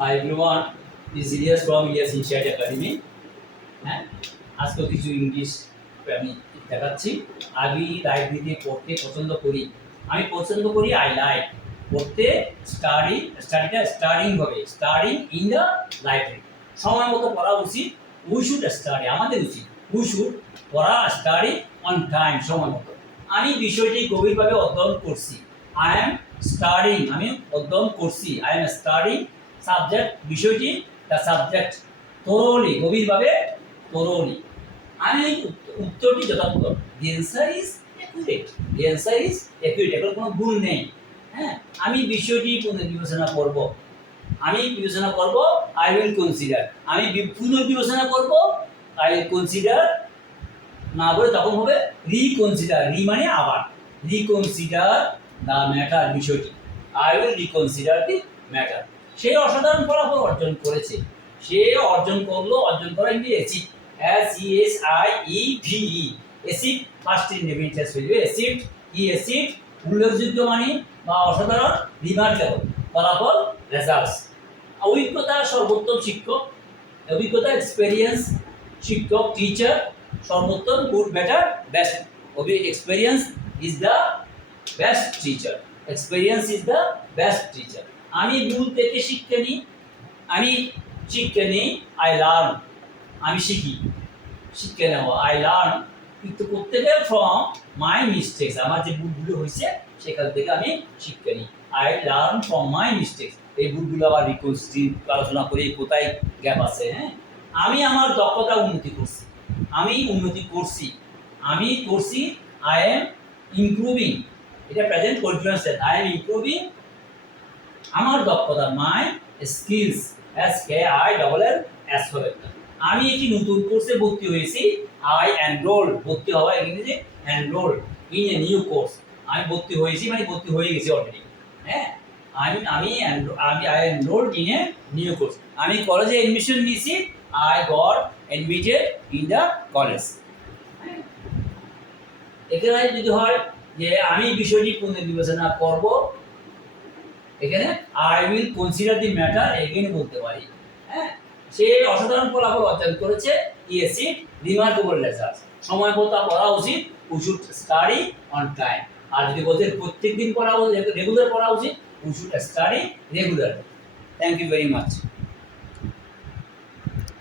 Hi everyone, this is Ilyas from Ilyas Insight Academy. হ্যাঁ, আজকে কিছু ইংলিশ আমি দেখাচ্ছি। আমি লাইব্রেরিতে পড়তে পছন্দ করি। আমি পছন্দ করি আই লাইক পড়তে স্টাডিং হবে স্টাডিং ইন দ্য লাইব্রেরি। সময় মতো পড়া উচিত। উই শুড স্টাডি আমাদের উচিত। উই শুড পড়া স্টাডি অন টাইম সময় মতো। আমি বিষয়টি গভীরভাবে অধ্যয়ন করছি। আই এম স্টাডিং আমি অধ্যয়ন করছি। আই এম স্টাডিং সাবজেক্ট বিষয়টি দ্য সাবজেক্ট thoroughly গভীরভাবে thoroughly আমি উত্তরটি যথার্থ the answer is accurate the answer is accurate এর কোনো ভুল নেই। হ্যাঁ, আমি বিষয়টি পুনর্বিবেচনা করব। আমি বিবেচনা করব I will consider আমি পুনর্বিবেচনা করব I will consider না বলে তখন হবে রিকনসিডার রি মানে আবার রিকনসিডার দ্য ম্যাটার বিষয়টি I will reconsider the matter সে অসাধারণ ফলাফল অর্জন করেছে। সে অর্জন করা ইংরেজি achieve SESIEVE achieve first indefinite tense হয়ে যাবে অ্যাচিভ অ্যাচিভ উল্লেখযোগ্য মানে বা অসাধারণ রিমার্কেবল ফলাফল রেজাল্টস। অভিজ্ঞতা সর্বোত্তম শিক্ষক অভিজ্ঞতা এক্সপেরিয়েন্স শিক্ষক টিচার সর্বোত্তম good better best experience is the best teacher experience is the best teacher. আমি ভুল থেকে শিক্ষা নিই আই লার্ন আমি শিক্ষা নেওয়া আই লার্ন কিন্তু প্রত্যেকে ফ্রম মাই মিস্টেক্স আমার যে ভুলগুলো হয়েছে সেখান থেকে আমি শিক্ষা নিই I learn from my mistakes. এই ভুলগুলো আবার আলোচনা করি কোথায় গ্যাপ আছে। হ্যাঁ, আমি আমার দক্ষতা উন্নতি করছি আই এম ইমপ্রুভিং এটা present continuous tense I am improving আমার দক্ষতা মাই স্কিলস SKILLS হবে। আমি একটি নতুন কোর্সে ভর্তি হয়েছি আই এনরোল্ড ভর্তি হওয়া ইংরেজি enrolled in a new course আমি ভর্তি হয়েছি মানে ভর্তি হয়ে গেছি অলরেডি। হ্যাঁ, I enrolled in a new course আমি কলেজে এডমিশন নিয়েছি I got admitted in the college. এখানে যদি হয় যে আমি বিষয়টি পুনর্বিবেচনা করব এখানে I will consider the matter again বলতে পারি। হ্যাঁ, সে অসাধারণ ফলাফল অর্জন করেছে অ্যাচিভ রিমার্কেবল রেজাল্টস সময় মতো পড়া উচিত we should study on time. আর যদি বলতে প্রত্যেকদিন পড়া উচিত রেগুলার পড়া উচিত we should study regular. Thank you very much.